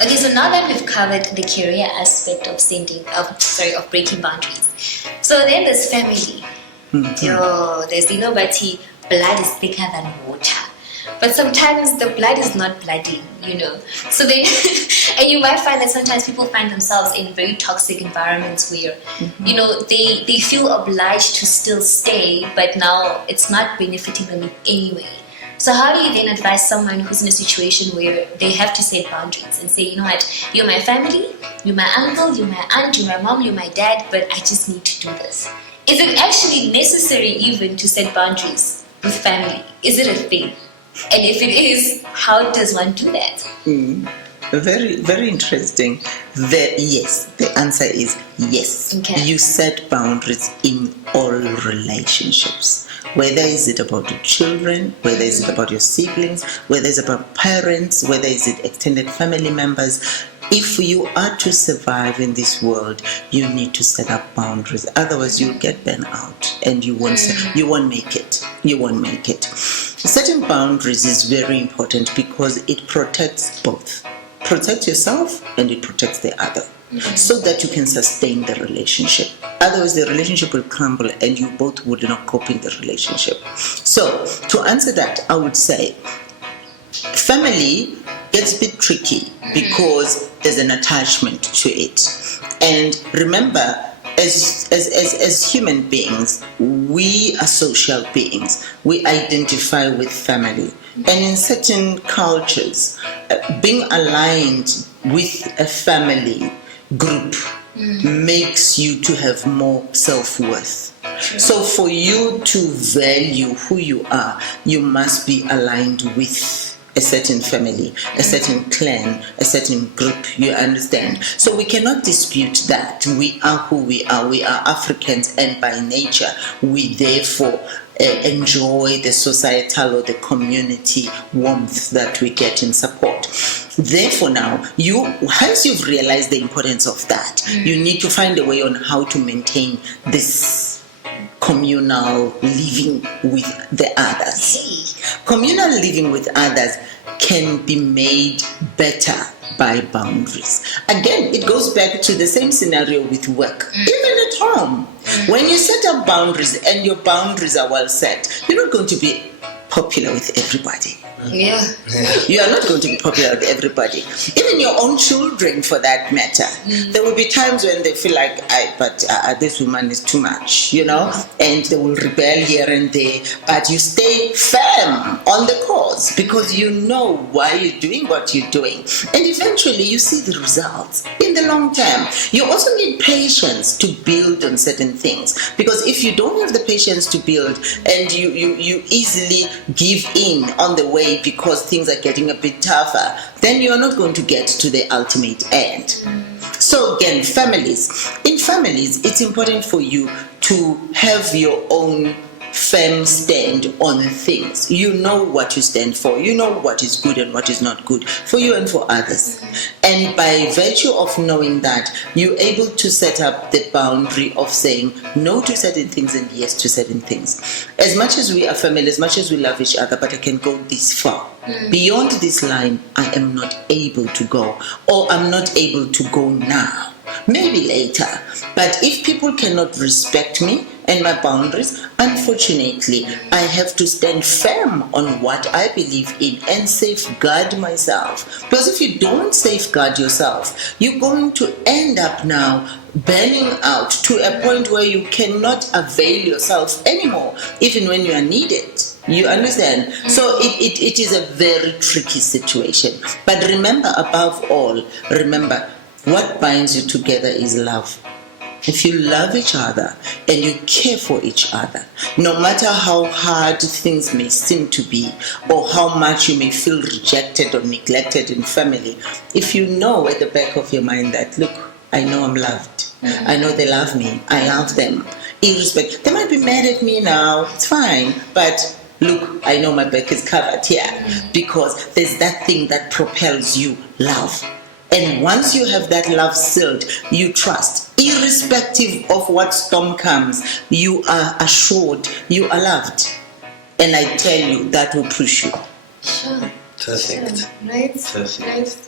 Okay, so now that we've covered the career aspect of of breaking boundaries, so then there's family. There's but blood is thicker than water. But sometimes the blood is not blooding, So then, and you might find that sometimes people find themselves in very toxic environments where, they feel obliged to still stay, but now it's not benefiting them in any way. So how do you then advise someone who's in a situation where they have to set boundaries and say, you know what, you're my family, you're my uncle, you're my aunt, you're my mom, you're my dad, but I just need to do this? Is it actually necessary even to set boundaries with family? Is it a thing? And if it is, how does one do that? Very, very interesting. Yes, the answer is yes. Okay. You set boundaries in all relationships. Whether is it about your children, whether is it about your siblings, whether it's about parents, whether is it extended family members. If you are to survive in this world, you need to set up boundaries. Otherwise, you'll get burnt out and you won't make it. You won't make it. Setting boundaries is very important because it protects both. Protect yourself and it protects the other, so that you can sustain the relationship. Otherwise, the relationship will crumble and you both would not cope in the relationship. So, to answer that, I would say family gets a bit tricky because there's an attachment to it. And remember, as human beings, we are social beings. We identify with family. And in certain cultures, being aligned with a family group makes you to have more self-worth. So for you to value who you are, you must be aligned with a certain family, a certain clan, a certain group, you understand? So we cannot dispute that. We are who we are. We are Africans, and by nature, we therefore enjoy the societal or the community warmth that we get in support. Therefore now, once you've realized the importance of that, you need to find a way on how to maintain this communal living with the others. Communal living with others can be made better by boundaries. Again, it goes back to the same scenario with work. Even at home, when you set up boundaries and your boundaries are well set, you're not going to be popular with everybody. Yeah. You are not going to be popular with everybody. Even your own children, for that matter. There will be times when they feel like, this woman is too much, and they will rebel here and there. But you stay firm on the cause because you know why you're doing what you're doing. And eventually you see the results in the long term. You also need patience to build on certain things, because if you don't have the patience to build and you easily give in on the way because things are getting a bit tougher, then you are not going to get to the ultimate end. So again, in families, it's important for you to have your own firm stand on things. You know what you stand for. You know what is good and what is not good for you and for others. And by virtue of knowing that, you're able to set up the boundary of saying no to certain things and yes to certain things. As much as we are family, as much as we love each other, but I can go this far. Beyond this line, I am not able to go, or I'm not able to go now. Maybe later. But if people cannot respect me and my boundaries, unfortunately, I have to stand firm on what I believe in and safeguard myself. Because if you don't safeguard yourself, you're going to end up now burning out to a point where you cannot avail yourself anymore, even when you are needed. You understand? So it is a very tricky situation. But remember, above all, what binds you together is love. If you love each other and you care for each other, no matter how hard things may seem to be or how much you may feel rejected or neglected in family, if you know at the back of your mind that, look, I know I'm loved. I know they love me. I love them. Irrespective. They might be mad at me now. It's fine. But look, I know my back is covered here because there's that thing that propels you, love. And once you have that love sealed, you trust. Irrespective of what storm comes, you are assured you are loved. And I tell you, that will push you. Sure. Perfect. Sure. Right. Perfect. Right.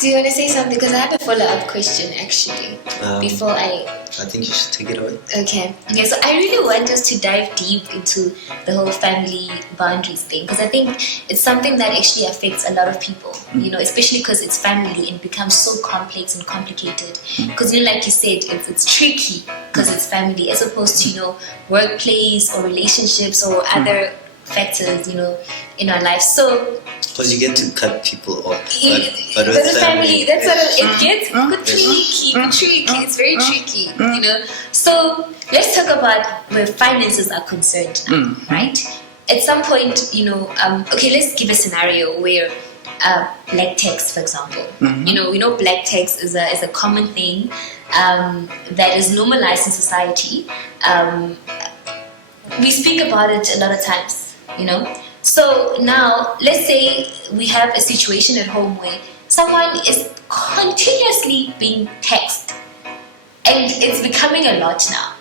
Do you want to say something? Because I have a follow-up question actually. Before I think you should take it away. Okay. So I really want us to dive deep into the whole family boundaries thing, because I think it's something that actually affects a lot of people, especially because it's family and it becomes so complex and complicated. Because, like you said, it's tricky because it's family, as opposed to, workplace or relationships or other factors, in our life. So, because you get to cut people off. But with family, that's what it gets tricky. It's very tricky, So let's talk about where finances are concerned now, right? At some point, okay, let's give a scenario where black tax, for example. We know black tax is a common thing that is normalized in society. We speak about it a lot of times, So now, let's say we have a situation at home where someone is continuously being taxed, and it's becoming a lot now.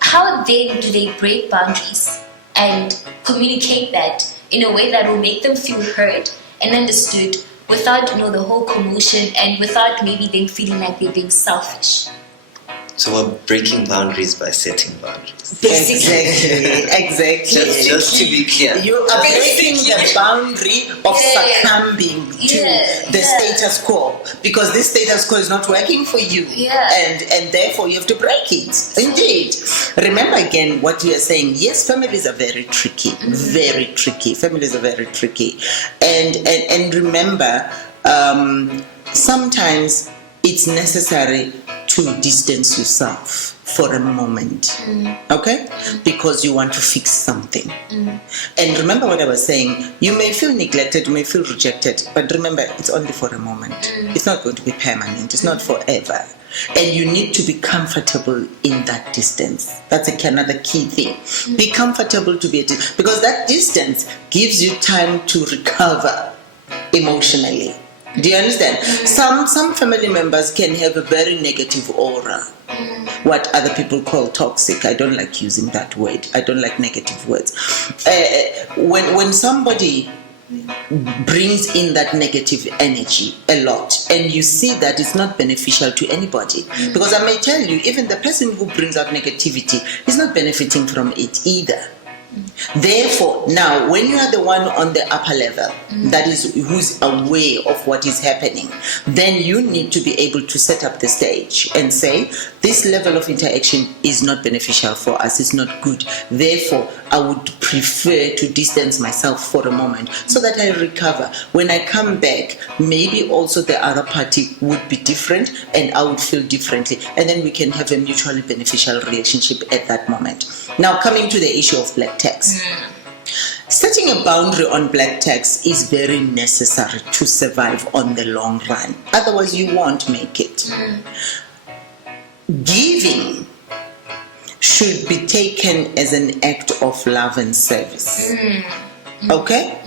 How then do they break boundaries and communicate that in a way that will make them feel heard and understood without, the whole commotion, and without maybe them feeling like they're being selfish? So we're breaking boundaries by setting boundaries. Exactly. Just to be clear. You are breaking the boundary of succumbing to the status quo, because this status quo is not working for you. And therefore you have to break it. Indeed. Remember again what we are saying. Yes, families are very tricky. Very tricky. Families are very tricky. And remember, sometimes it's necessary to distance yourself for a moment, okay? Because you want to fix something. And remember what I was saying, you may feel neglected, you may feel rejected, but remember, it's only for a moment. It's not going to be permanent, it's not forever. And you need to be comfortable in that distance. That's another key thing. Be comfortable to be at it, because that distance gives you time to recover emotionally. Do you understand? Some family members can have a very negative aura, what other people call toxic. I don't like using that word. I don't like negative words. When somebody brings in that negative energy a lot, and you see that it's not beneficial to anybody, because I may tell you, even the person who brings out negativity is not benefiting from it either. Therefore, now when you are the one on the upper level, that is, who's aware of what is happening, then you need to be able to set up the stage and say, this level of interaction is not beneficial for us, it's not good. Therefore, I would prefer to distance myself for a moment so that I recover. When I come back, maybe also the other party would be different and I would feel differently. And then we can have a mutually beneficial relationship at that moment. Now, coming to the issue of black tax. Setting a boundary on black tax is very necessary to survive on the long run. Otherwise, you won't make it. Giving should be taken as an act of love and service. Okay?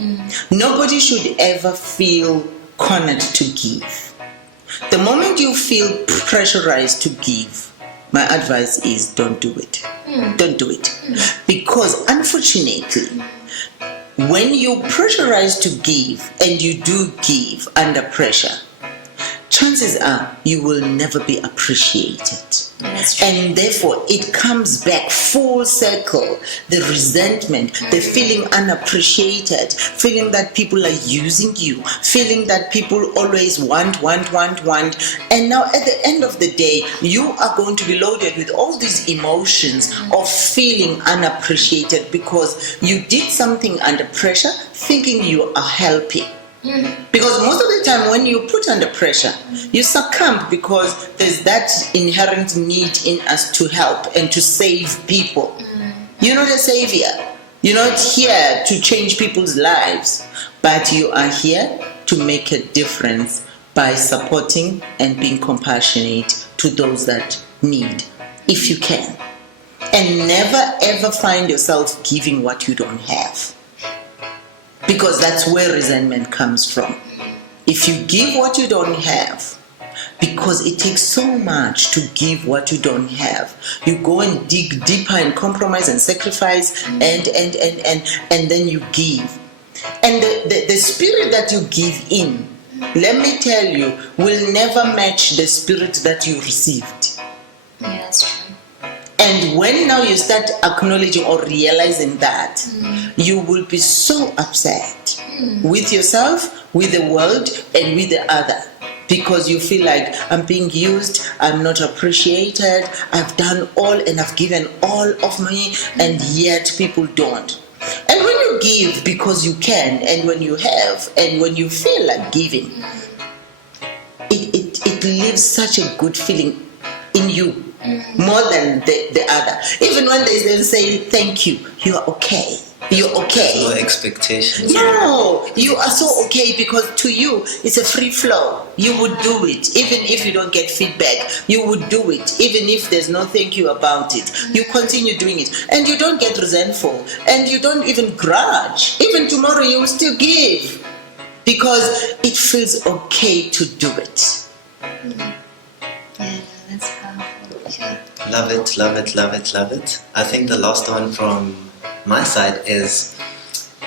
Nobody should ever feel cornered to give. The moment you feel pressurized to give, my advice is don't do it. Don't do it. Because unfortunately, when you're pressurized to give and you do give under pressure, chances are you will never be appreciated. And therefore it comes back full circle. The resentment, the feeling unappreciated, feeling that people are using you, feeling that people always want. And now at the end of the day, you are going to be loaded with all these emotions of feeling unappreciated because you did something under pressure thinking you are helping. Because most of the time when you put under pressure, you succumb because there's that inherent need in us to help and to save people. You're not a savior. You're not here to change people's lives, but you are here to make a difference by supporting and being compassionate to those that need, if you can. And never ever find yourself giving what you don't have. Because that's where resentment comes from. If you give what you don't have, because it takes so much to give what you don't have, you go and dig deeper and compromise and sacrifice and then you give. And the spirit that you give in let me tell you, will never match the spirit that you received. Yeah, that's true. And when now you start acknowledging or realizing that, you will be so upset with yourself, with the world, and with the other. Because you feel like I'm being used, I'm not appreciated, I've done all and I've given all of me, and yet people don't. And when you give because you can, and when you have, and when you feel like giving, it leaves such a good feeling in you, more than the other. Even when they say thank you, you're okay. You're okay. There's no expectations. No, you are so okay because to you it's a free flow. You would do it even if you don't get feedback. You would do it even if there's no thank you about it. You continue doing it and you don't get resentful and you don't even grudge. Even tomorrow you will still give because it feels okay to do it. Yeah, that's powerful. Sure. Love it, love it, love it, love it. I think the last one from my side is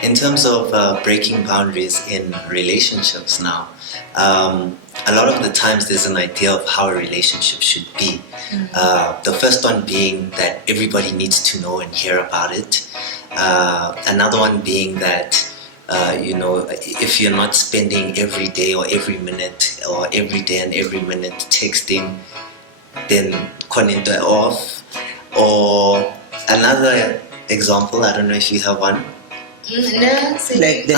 in terms of breaking boundaries in relationships now. A lot of the times there's an idea of how a relationship should be. The first one being that everybody needs to know and hear about it. Another one being that if you're not spending every day or every minute or every day and every minute texting, then connect off. Or another example, I don't know if you have one. No, so Like the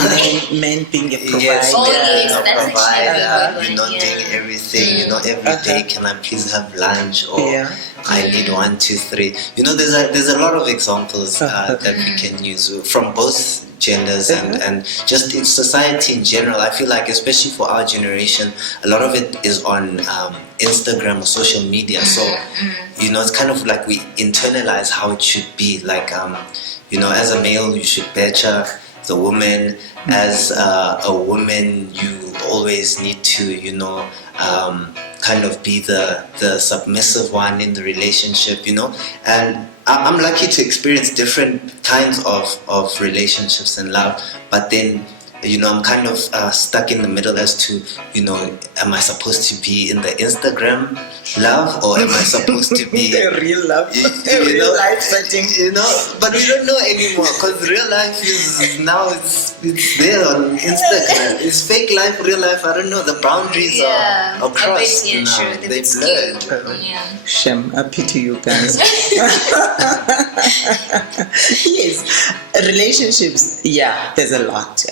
man being a provider. Yes, Oh, yes, a that's provider, actually a good one, doing everything, every day, can I please have lunch, or I need 1, 2, 3. There's a lot of examples that we can use from both genders and just in society in general. I feel like especially for our generation, a lot of it is on Instagram or social media. So it's kind of like we internalize how it should be. Like as a male you should better the woman. As a woman you always need to kind of be the submissive one in the relationship, and I'm lucky to experience different kinds of relationships and love, but then I'm kind of stuck in the middle as to am I supposed to be in the Instagram love, or am I supposed to be the real love, real life setting? But we don't know anymore, because real life is now it's there on Instagram. It's fake life, real life. I don't know. The boundaries are crossed now. They blurred. Shame, I pity you guys. Yes, relationships. Yeah, there's a lot.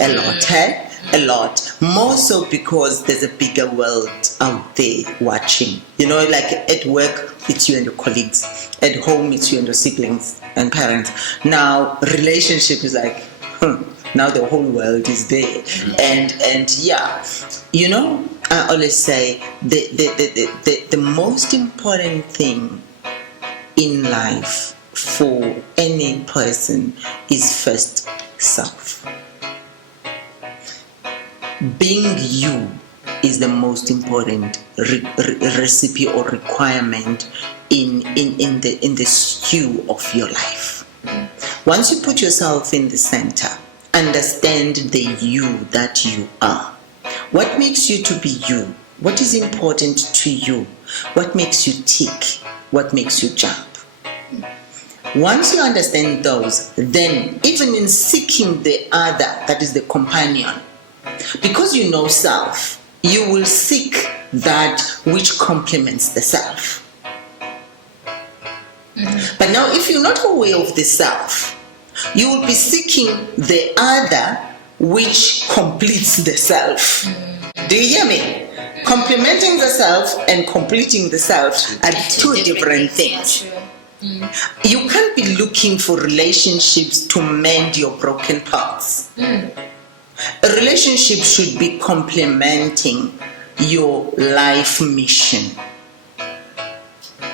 A lot. More so because there's a bigger world out there watching. Like at work, it's you and your colleagues. At home, it's you and your siblings and parents. Now, relationship is like, now the whole world is there. And yeah, I always say the most important thing in life for any person is first self. Being you is the most important recipe or requirement in the stew of your life. Once you put yourself in the center, understand the you that you are. What makes you to be you? What is important to you? What makes you tick? What makes you jump? Once you understand those, then even in seeking the other, that is the companion, because you know self, you will seek that which complements the self. But now if you're not aware of the self, you will be seeking the other which completes the self. Do you hear me? Complementing the self and completing the self are two different things. You can't be looking for relationships to mend your broken parts. A relationship should be complementing your life mission.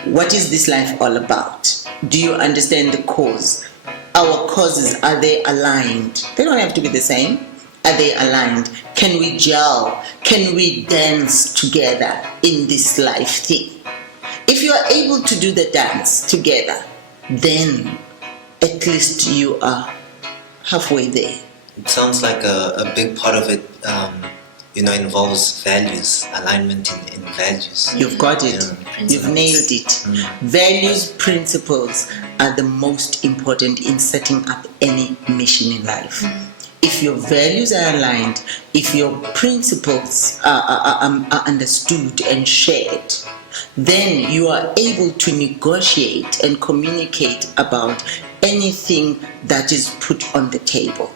What is this life all about? Do you understand the cause? Our causes, are they aligned? They don't have to be the same. Are they aligned? Can we gel? Can we dance together in this life thing? If you are able to do the dance together, then at least you are halfway there. It sounds like a big part of it, involves values, alignment in values. You've got it. Yeah. You've nailed it. Values, principles are the most important in setting up any mission in life. If your values are aligned, if your principles are understood and shared, then you are able to negotiate and communicate about anything that is put on the table.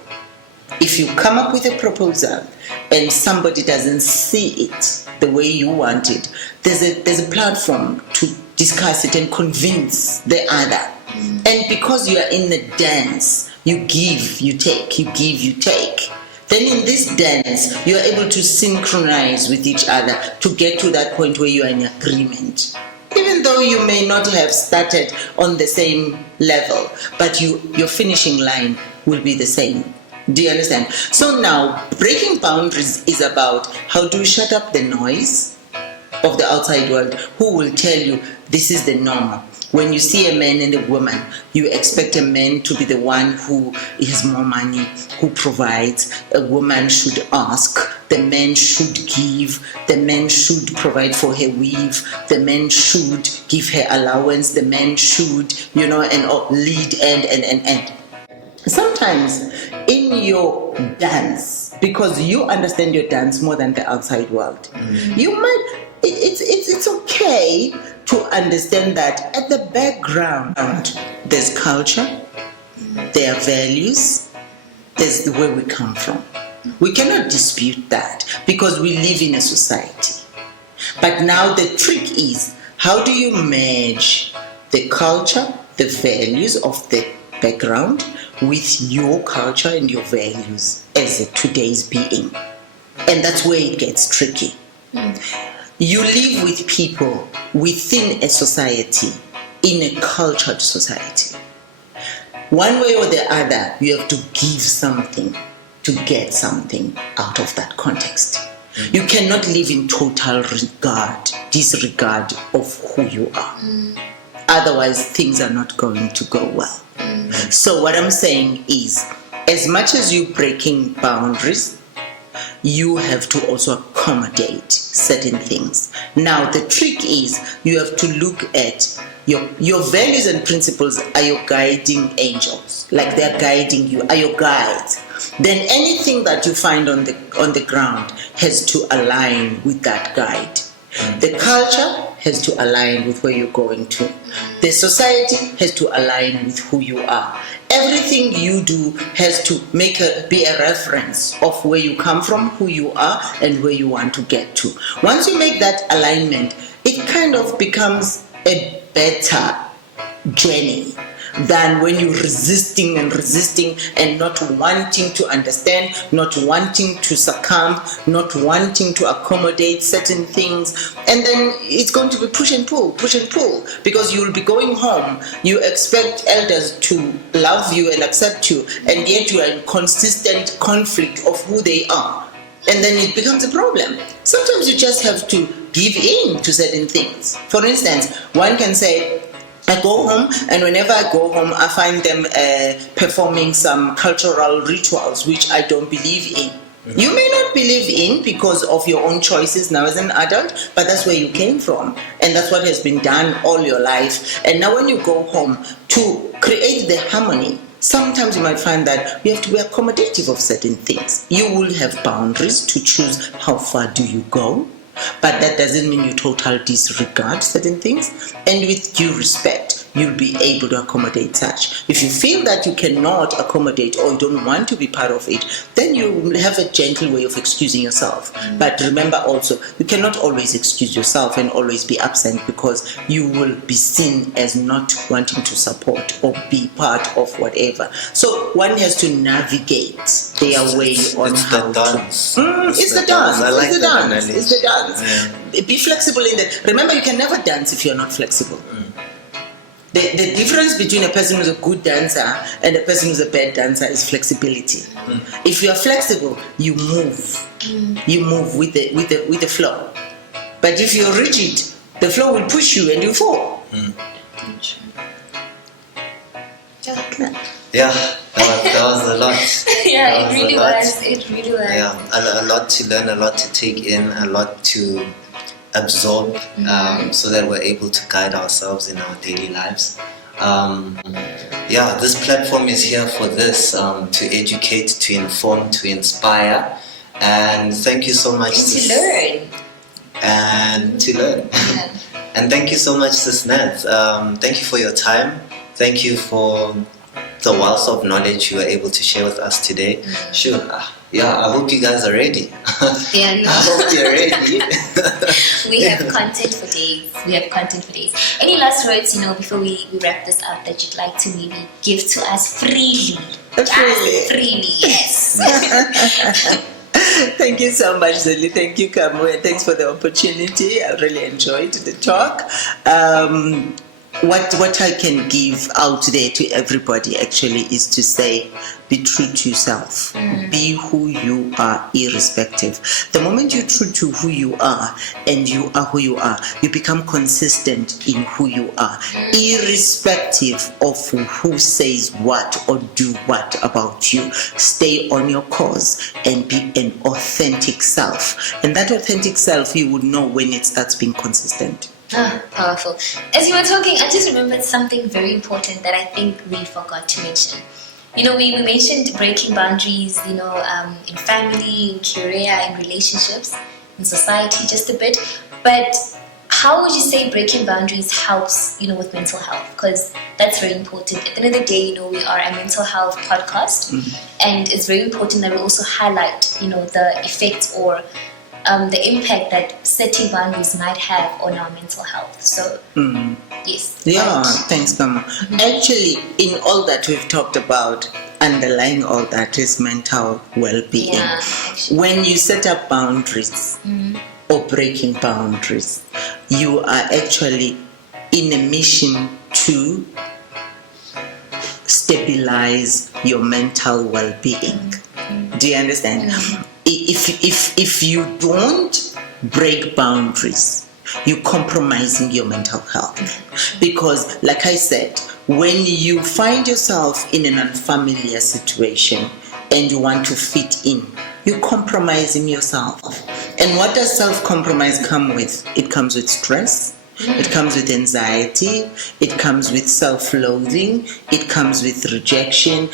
If you come up with a proposal and somebody doesn't see it the way you want it, there's a platform to discuss it and convince the other. And because you are in the dance, you give, you take, you give, you take. Then in this dance, you are able to synchronize with each other to get to that point where you are in agreement. Even though you may not have started on the same level, but your finishing line will be the same. Do you understand? So now, breaking boundaries is about how do you shut up the noise of the outside world who will tell you this is the norm. When you see a man and a woman, you expect a man to be the one who has more money, who provides. A woman should ask. The man should give. The man should provide for her weave. The man should give her allowance. The man should, and lead and. Sometimes in your dance, because you understand your dance more than the outside world, you might. It's okay to understand that at the background there's culture, there are values, there's where we come from. We cannot dispute that because we live in a society. But now the trick is, how do you merge the culture, the values of the background with your culture and your values as a today's being? And that's where it gets tricky. You live with people within a society, in a cultured society. One way or the other, you have to give something to get something out of that context. You cannot live in total disregard of who you are. Otherwise, things are not going to go well. So what I'm saying is, as much as you're breaking boundaries, you have to also accommodate certain things. Now, the trick is you have to look at your values and principles are your guiding angels, like they're guiding you, are your guides. Then anything that you find on the ground has to align with that guide. The culture has to align with where you're going to. The society has to align with who you are. Everything you do has to be a reference of where you come from, who you are, and where you want to get to. Once you make that alignment, it kind of becomes a better journey than when you're resisting and not wanting to understand, not wanting to succumb, not wanting to accommodate certain things. And then it's going to be push and pull, because you'll be going home. You expect elders to love you and accept you, and yet you are in consistent conflict of who they are. And then it becomes a problem. Sometimes you just have to give in to certain things. For instance, one can say, I go home, and whenever I go home, I find them performing some cultural rituals which I don't believe in. You may not believe in because of your own choices now as an adult, but that's where you came from, and that's what has been done all your life. And now when you go home, to create the harmony, sometimes you might find that you have to be accommodative of certain things. You will have boundaries to choose how far do you go. But that doesn't mean you totally disregard certain things. And with due respect, you'll be able to accommodate such. If you feel that you cannot accommodate or you don't want to be part of it, then you will have a gentle way of excusing yourself. But remember also, you cannot always excuse yourself and always be absent, because you will be seen as not wanting to support or be part of whatever. So one has to navigate their way on how to. It's the dance. I like It's the that dance. analogy. It's the dance. Yeah. Be flexible in that. Remember, you can never dance if you're not flexible. The difference between a person who's a good dancer and a person who's a bad dancer is flexibility. If you are flexible, you move. You move with the flow. But if you're rigid, the flow will push you and you fall. Yeah, That was a lot. Yeah, it really was. It really was. Yeah, a lot to learn, a lot to take in, a lot to absorb, so that we're able to guide ourselves in our daily lives. This platform is here for this, to educate, to inform, to inspire, and thank you so much. And to learn. And to learn. Yeah. And thank you so much, Sis Nadz. Thank you for your time. Thank you for the wealth of knowledge you were able to share with us today. Sure. I hope you guys are ready. Yeah, no. I hope you're ready. We have content for days. Any last words, before we wrap this up, that you'd like to maybe give to us freely? Freely, yes. Thank you so much, Zeli. Thank you, Kamu, and thanks for the opportunity. I really enjoyed the talk. What I can give out there to everybody actually is to say, be true to yourself. Be who you are, irrespective. The moment you're true to who you are and you are who you are, you become consistent in who you are, irrespective of who says what or do what about you. Stay on your course and be an authentic self. And that authentic self, you would know when it starts being consistent. Powerful. As you were talking, I just remembered something very important that I think we forgot to mention. We mentioned breaking boundaries, in family, in career, in relationships, in society, just a bit. But how would you say breaking boundaries helps, with mental health? Because that's very important. At the end of the day, we are a mental health podcast, and it's very important that we also highlight, the effects or the impact that setting boundaries might have on our mental health. So, yes. Yeah, thanks, Kama. Actually, in all that we've talked about, underlying all that is mental well-being. Yeah, when you set up boundaries or breaking boundaries, you are actually in a mission to stabilize your mental well-being. Do you understand? If you don't break boundaries, you're compromising your mental health. Because, like I said, when you find yourself in an unfamiliar situation and you want to fit in, you're compromising yourself. And what does self-compromise come with? It comes with stress. It comes with anxiety, it comes with self-loathing, it comes with rejection,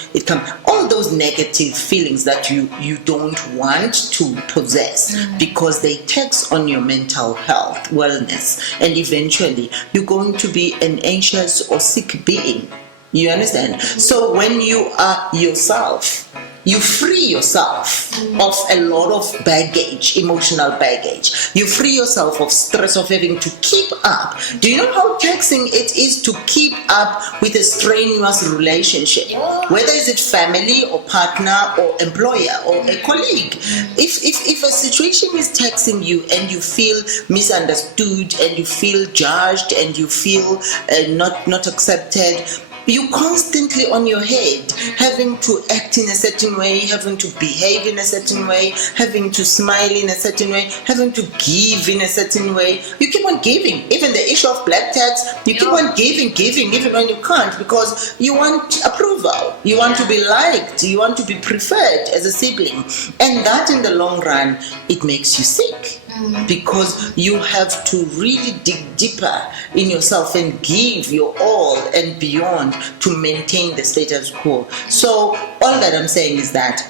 all those negative feelings that you don't want to possess because they tax on your mental health, wellness, and eventually you're going to be an anxious or sick being. You understand? So when you are yourself, you free yourself of a lot of baggage, emotional baggage. You free yourself of stress of having to keep up. Do you know how taxing it is to keep up with a strenuous relationship? Yeah. Whether is it family or partner or employer or a colleague. If a situation is taxing you and you feel misunderstood and you feel judged and you feel not accepted, you're constantly on your head, having to act in a certain way, having to behave in a certain way, having to smile in a certain way, having to give in a certain way. You keep on giving. Even the issue of black tax, you keep on giving even when you can't, because you want approval. You want to be liked. You want to be preferred as a sibling. And that in the long run, it makes you sick. Because you have to really dig deeper in yourself and give your all and beyond to maintain the status quo. So all that I'm saying is that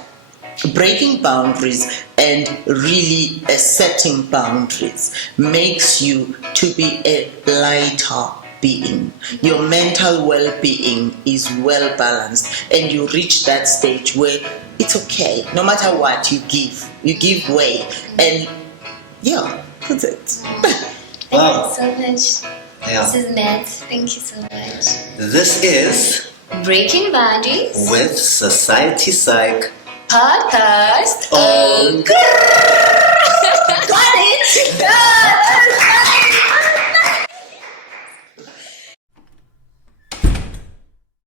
breaking boundaries and really setting boundaries makes you to be a lighter being. Your mental well-being is well balanced, and you reach that stage where it's okay. No matter what you give way. And yeah, that's it. Thank you so much. Yeah. Sis Nadz, thank you so much. This is Breaking Boundaries with Society Psych podcast. Oh, Got it.